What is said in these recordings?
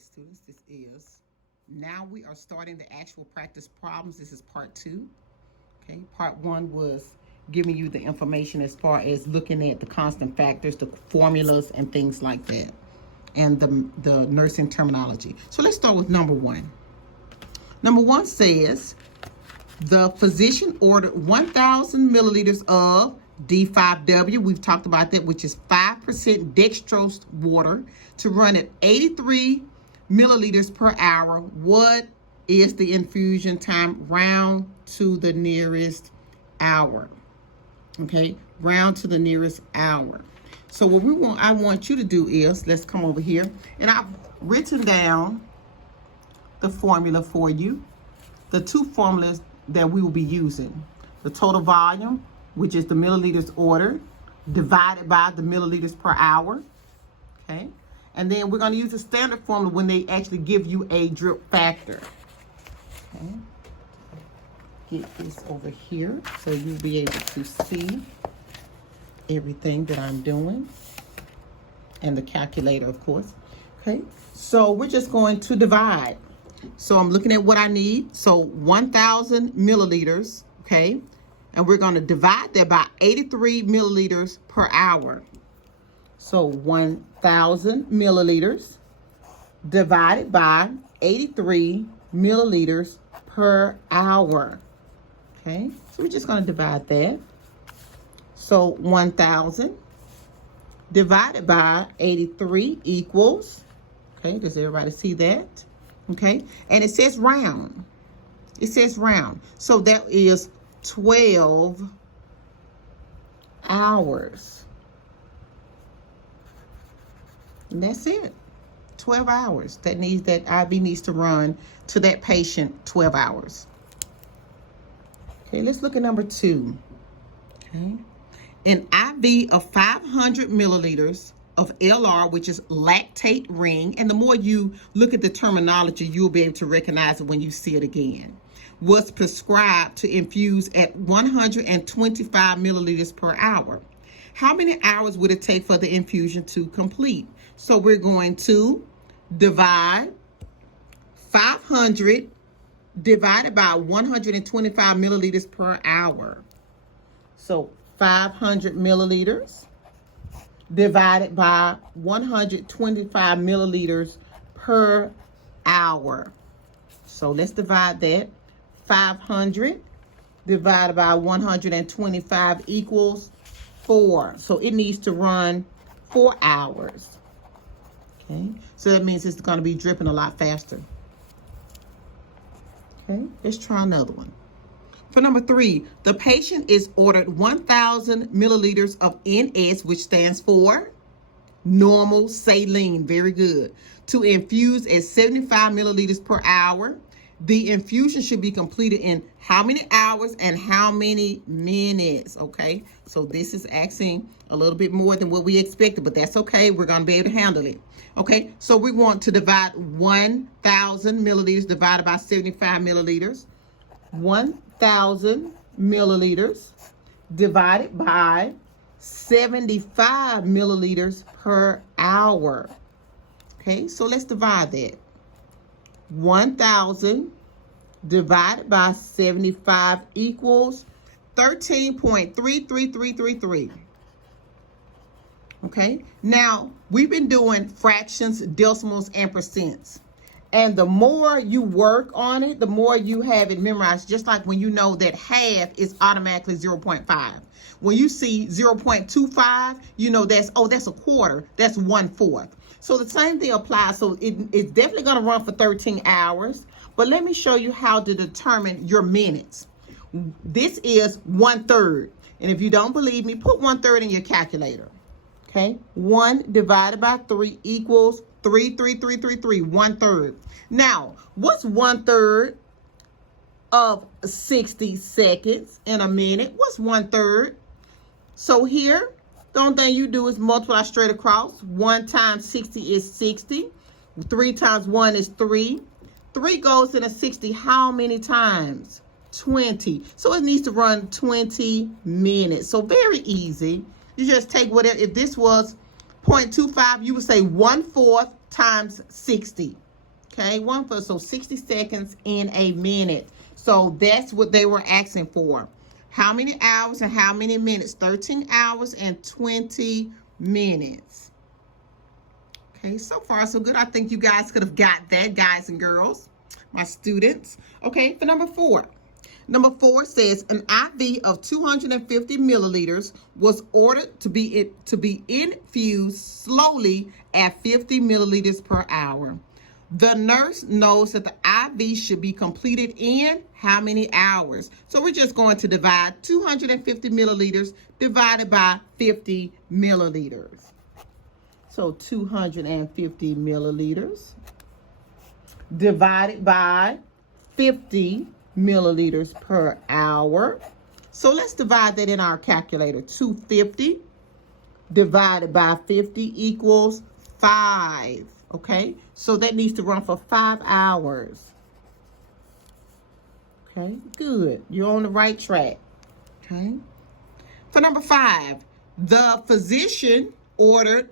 students, this is, now we are starting the actual practice problems. This is part 2. Okay, part 1 was giving you the information as far as looking at the constant factors, the formulas, and things like that, and the nursing terminology. So let's start with number 1. Number 1 says, the physician ordered 1,000 milliliters of D5W, we've talked about that, which is 5% dextrose water, to run at 83 milliliters per hour. What is the infusion time? Round to the nearest hour. Okay, round to the nearest hour. So what I want you to do is, let's come over here, and I've written down the formula for you. The 2 formulas that we will be using: the total volume, which is the milliliters ordered, divided by the milliliters per hour. Okay, and then we're going to use the standard formula when they actually give you a drip factor. Okay, get this over here so you'll be able to see everything that I'm doing, and the calculator, of course. Okay, so we're just going to divide. So I'm looking at what I need. So 1,000 milliliters, okay? And we're going to divide that by 83 milliliters per hour. So 1,000 milliliters divided by 83 milliliters per hour. Okay, so we're just going to divide that. So 1,000 divided by 83 equals, okay, does everybody see that? Okay, and it says round. It says round. So that is 12 hours. And that's it. 12 hours. That IV needs to run to that patient 12 hours. Okay, let's look at number 2. Okay. An IV of 500 milliliters of LR, which is lactate ring, and the more you look at the terminology, you'll be able to recognize it when you see it again, was prescribed to infuse at 125 milliliters per hour. How many hours would it take for the infusion to complete? So we're going to divide 500 divided by 125 milliliters per hour. So 500 milliliters divided by 125 milliliters per hour. So let's divide that. 500 divided by 125 equals 4. So it needs to run 4 hours. Okay, so that means it's going to be dripping a lot faster. Okay, let's try another one. For number 3, the patient is ordered 1,000 milliliters of NS, which stands for normal saline. Very good. To infuse at 75 milliliters per hour. The infusion should be completed in how many hours and how many minutes? Okay, so this is asking a little bit more than what we expected, but that's okay. We're going to be able to handle it. Okay, so we want to divide 1,000 milliliters divided by 75 milliliters. 1,000 milliliters divided by 75 milliliters per hour. Okay, so let's divide that. 1,000 divided by 75 equals 13.33333. Okay, now we've been doing fractions, decimals, and percents. And the more you work on it, the more you have it memorized. Just like when you know that half is automatically 0.5. When you see 0.25, you know that's a quarter. That's 1/4. So the same thing applies. So it's definitely going to run for 13 hours. But let me show you how to determine your minutes. This is 1/3. And if you don't believe me, put 1/3 in your calculator. Okay, 1 divided by 3 equals 33333, 1/3. Now, what's 1/3 of 60 seconds in a minute? What's 1/3? So here, the only thing you do is multiply straight across. 1 times 60 is 60. 3 times 1 is 3. 3 goes into 60 how many times? 20. So it needs to run 20 minutes. So very easy. You just take whatever. If this was 0.25, you would say 1/4 times 60. Okay, so 60 seconds in a minute. So that's what they were asking for. How many hours and how many minutes? 13 hours and 20 minutes. Okay, so far so good. I think you guys could have got that, guys and girls, my students. Okay, for number 4. Number 4 says an IV of 250 milliliters was ordered to be infused slowly at 50 milliliters per hour. The nurse knows that the IV should be completed in how many hours? So we're just going to divide 250 milliliters divided by 50 milliliters. So 250 milliliters divided by 50 milliliters per hour. So let's divide that in our calculator. 250 divided by 50 equals 5. Okay, so that needs to run for 5 hours. Okay, good. You're on the right track. Okay. For number 5, the physician ordered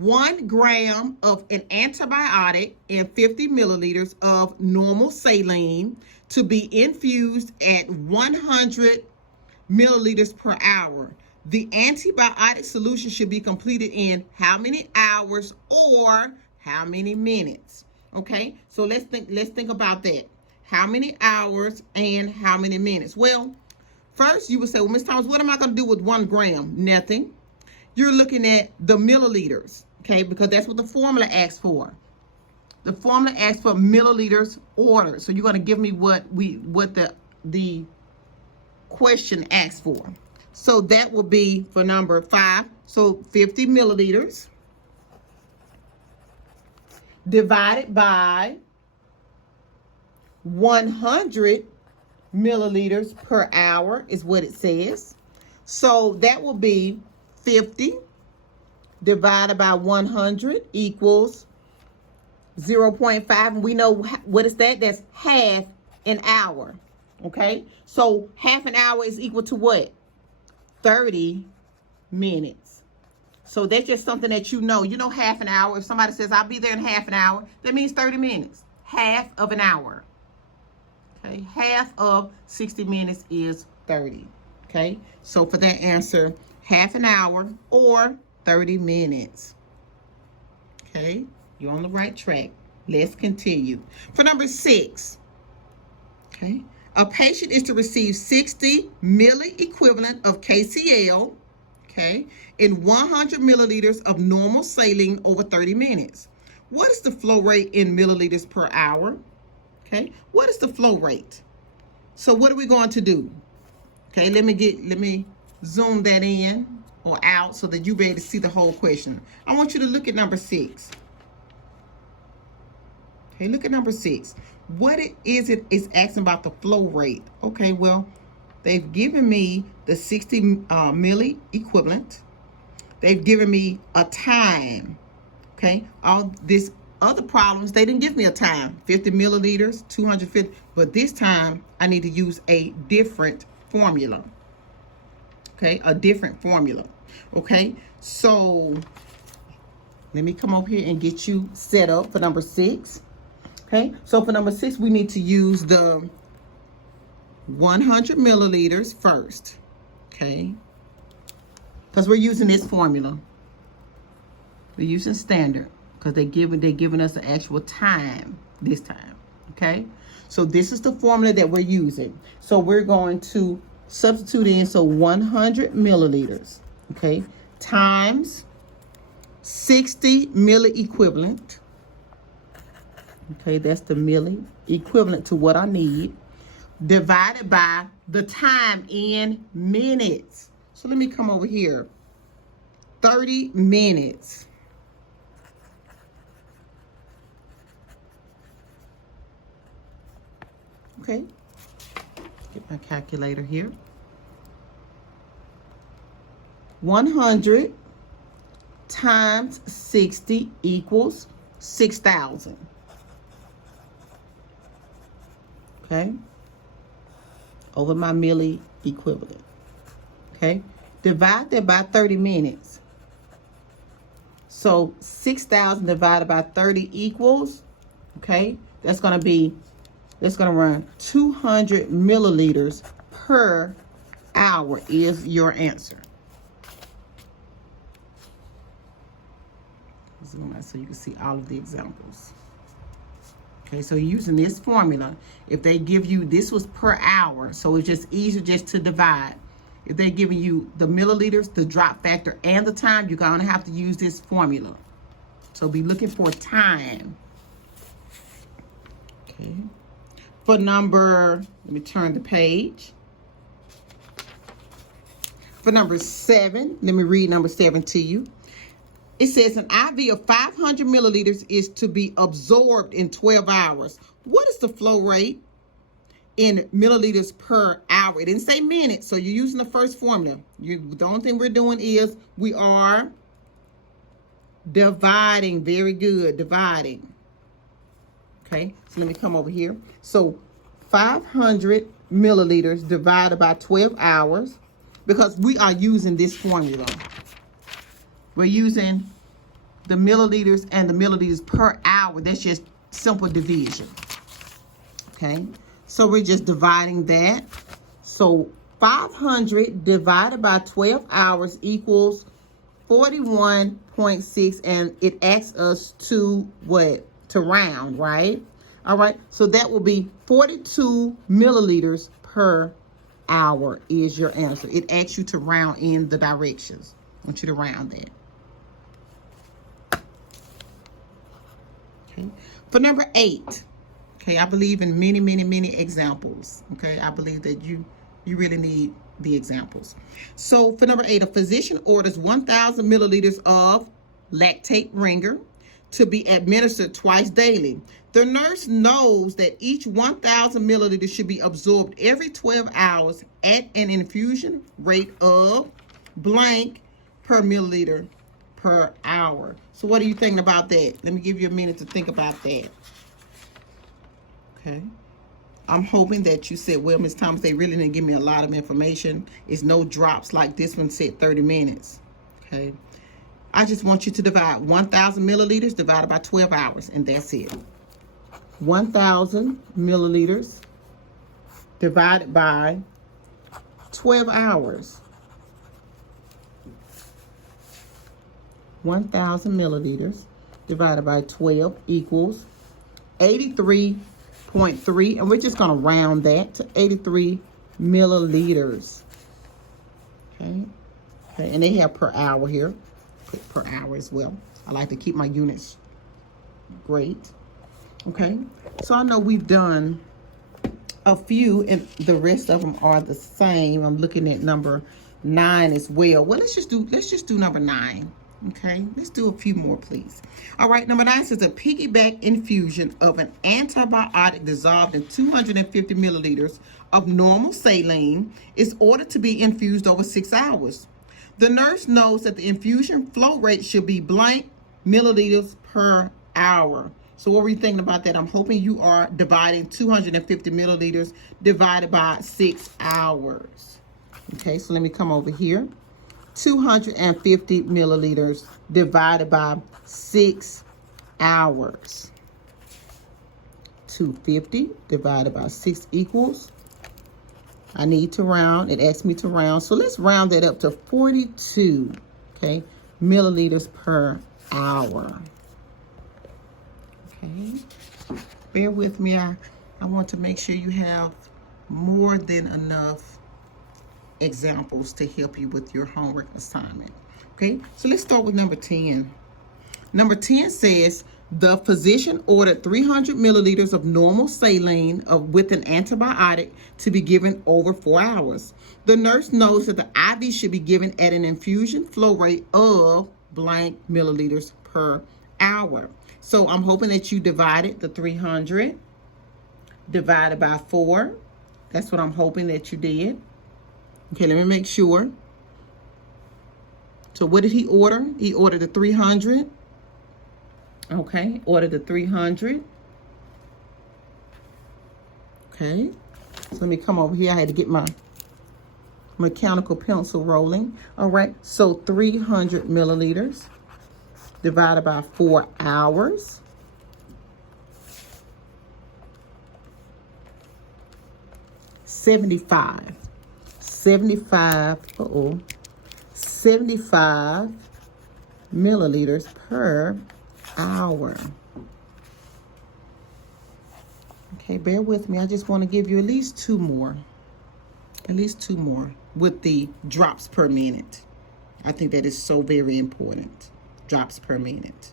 1 gram of an antibiotic and 50 milliliters of normal saline to be infused at 100 milliliters per hour. The antibiotic solution should be completed in how many hours or how many minutes? Okay, so let's think about that. How many hours and how many minutes? Well, first you would say, well, Ms. Thomas, what am I going to do with 1 gram? Nothing. You're looking at the milliliters, okay, because that's what the formula asks for. The formula asks for milliliters ordered. So you're going to give me what the question asks for. So that will be for number 5. So 50 milliliters divided by 100 milliliters per hour is what it says. So that will be 50 divided by 100 equals 0.5. And we know what is that? That's half an hour. Okay, so half an hour is equal to what? 30 minutes. So that's just something that you know. You know half an hour. If somebody says, I'll be there in half an hour, that means 30 minutes. Half of an hour. Okay, half of 60 minutes is 30. Okay, so for that answer, half an hour or 30 minutes. Okay, you're on the right track. Let's continue. For number 6, okay, a patient is to receive 60 milli equivalent of KCl, okay, in 100 milliliters of normal saline over 30 minutes. What is the flow rate in milliliters per hour? Okay, what is the flow rate? So what are we going to do? Okay, let me zoom that in or out so that you're ready to see the whole question. I want you to look at number 6. Okay, look at number 6. What is asking about the flow rate? Okay, well, they've given me the 60 milli equivalent. They've given me a time. Okay, all this other problems, they didn't give me a time. 50 milliliters, 250. But this time, I need to use a different formula. Okay, a different formula. Okay, so let me come over here and get you set up for number 6. Okay, so for number 6, we need to use the 100 milliliters first. Okay, because we're using this formula. We're using standard because they're giving us the actual time this time. Okay, so this is the formula that we're using. So we're going to substitute in, so 100 milliliters, okay, times 60 milli equivalent. Okay, that's the milli equivalent to what I need, divided by the time in minutes. So let me come over here. 30 minutes. Okay, get my calculator here. 100 times 60 equals 6,000. Okay, over my milli equivalent. Okay, divide that by 30 minutes. So 6,000 divided by 30 equals Okay, that's going to run 200 milliliters per hour is your answer. Zoom out so you can see all of the examples. Okay, so using this formula, if they give you, this was per hour, so it's just easier just to divide. If they're giving you the milliliters, the drop factor, and the time, you're going to have to use this formula. So be looking for time. Okay. For number, let me turn the page. For number 7, let me read number 7 to you. It says an IV of 500 milliliters is to be absorbed in 12 hours. What is the flow rate in milliliters per hour? It didn't say minutes, so you're using the first formula. The only thing we're doing is we are dividing. Very good, dividing. Okay, so let me come over here. So 500 milliliters divided by 12 hours, because we are using this formula. We're using the milliliters and the milliliters per hour. That's just simple division. Okay, so we're just dividing that. So 500 divided by 12 hours equals 41.6, and it asks us to what? To round, right? All right, so that will be 42 milliliters per hour is your answer. It asks you to round in the directions. I want you to round that. Okay. For number 8, okay, I believe in many, many, many examples. Okay, I believe that you really need the examples. So for number 8, a physician orders 1,000 milliliters of lactate ringer to be administered twice daily. The nurse knows that each 1,000 milliliters should be absorbed every 12 hours at an infusion rate of blank per milliliter per hour. So what are you thinking about that? Let me give you a minute to think about that. Okay. I'm hoping that you said, well, Ms. Thomas, they really didn't give me a lot of information. It's no drops like this one said 30 minutes. Okay. I just want you to divide 1,000 milliliters divided by 12 hours, and that's it. 1,000 milliliters divided by 12 hours. 1,000 milliliters divided by 12 equals 83.3, and we're just going to round that to 83 milliliters. Okay. Okay, and they have per hour here. Put per hour as well. I like to keep my units great. Okay, so I know we've done a few, and the rest of them are the same. I'm looking at number 9 as well. Well, let's just do number 9. Okay, let's do a few more, please. All right, number 9 says a piggyback infusion of an antibiotic dissolved in 250 milliliters of normal saline is ordered to be infused over 6 hours. The nurse knows that the infusion flow rate should be blank milliliters per hour. So what were you thinking about that? I'm hoping you are dividing 250 milliliters divided by 6 hours. Okay, so let me come over here. 250 milliliters divided by 6 hours. 250 divided by 6 equals, I need to round. It asked me to round. So let's round that up to 42, okay, milliliters per hour. Okay, bear with me. I want to make sure you have more than enough examples to help you with your homework assignment. Okay, so let's start with number 10. Number 10 says the physician ordered 300 milliliters of normal saline with an antibiotic to be given over 4 hours. The nurse knows that the IV should be given at an infusion flow rate of blank milliliters per hour. So I'm hoping that you divided the 300 divided by 4. That's what I'm hoping that you did. Okay, let me make sure. So what did he order? He ordered the 300. Okay, ordered the 300. Okay, so let me come over here. I had to get my mechanical pencil rolling. All right, so 300 milliliters divided by 4 hours. 75. 75, 75 milliliters per hour. Okay, bear with me. I just want to give you at least two more. At least two more with the drops per minute. I think that is so very important. Drops per minute.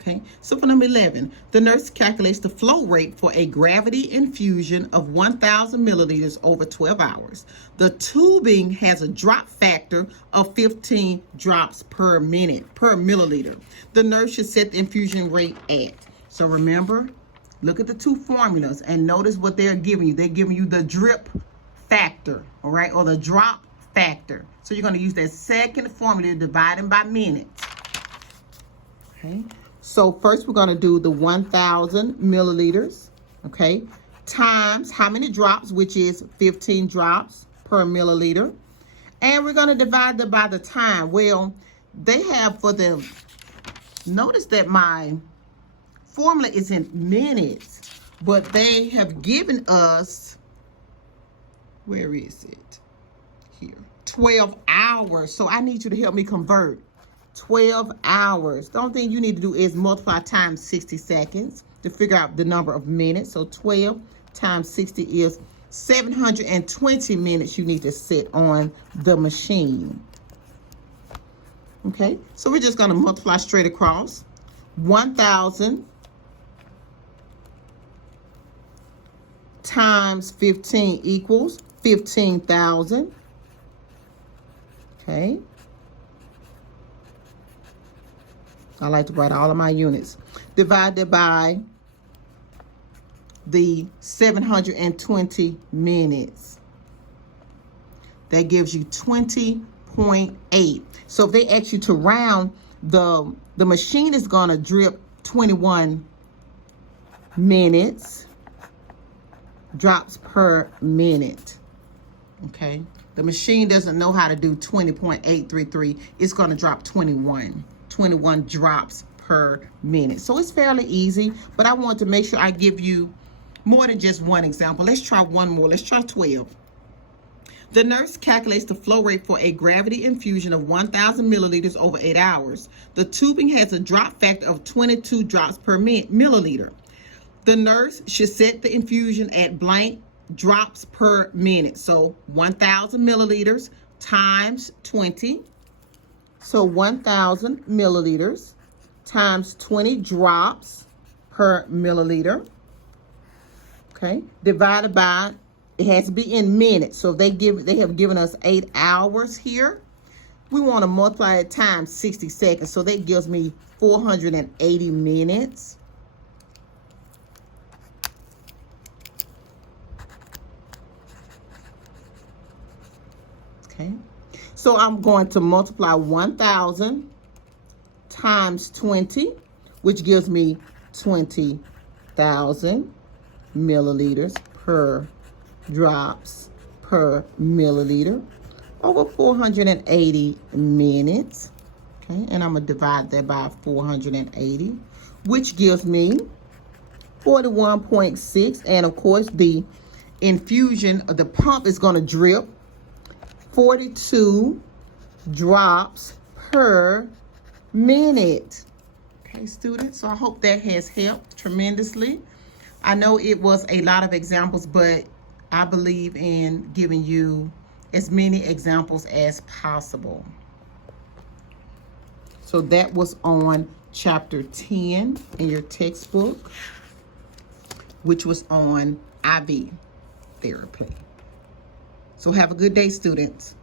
Okay, so for number 11, the nurse calculates the flow rate for a gravity infusion of 1,000 milliliters over 12 hours. The tubing has a drop factor of 15 drops per minute, per milliliter. The nurse should set the infusion rate at. So remember, look at the two formulas and notice what they're giving you. They're giving you the drip factor, all right, or the drop factor. So you're going to use that second formula to divide them by minutes. Okay. So first we're going to do the 1,000 milliliters, okay, times how many drops, which is 15 drops per milliliter. And we're going to divide them by the time. Well, they have for the, notice that my formula is in minutes, but they have given us, where is it? Here, 12 hours. So I need you to help me convert. 12 hours. The only thing you need to do is multiply times 60 seconds to figure out the number of minutes. So 12 times 60 is 720 minutes you need to sit on the machine. Okay, so we're just going to multiply straight across. 1,000 times 15 equals 15,000. Okay. I like to write all of my units. Divided by the 720 minutes. That gives you 20.8. So if they ask you to round, the machine is going to drip 21 minutes. Drops per minute. Okay. The machine doesn't know how to do 20.833. It's going to drop 21 drops per minute. So it's fairly easy, but I want to make sure I give you more than just one example. Let's try one more. Let's try 12. The nurse calculates the flow rate for a gravity infusion of 1,000 milliliters over 8 hours. The tubing has a drop factor of 22 drops per milliliter. The nurse should set the infusion at blank drops per minute. So 1,000 milliliters times 20. So 1,000 milliliters times 20 drops per milliliter. Okay, divided by, it has to be in minutes. So they have given us 8 hours here. We want to multiply it times 60 seconds. So that gives me 480 minutes. Okay, so I'm going to multiply 1,000 times 20, which gives me 20,000 milliliters per drops per milliliter over 480 minutes. Okay, and I'm going to divide that by 480, which gives me 41.6. And of course, the infusion of the pump is going to drip 42 drops per minute. Okay, students, so I hope that has helped tremendously. I know it was a lot of examples, but I believe in giving you as many examples as possible. So that was on chapter 10 in your textbook, which was on IV therapy. So have a good day, students.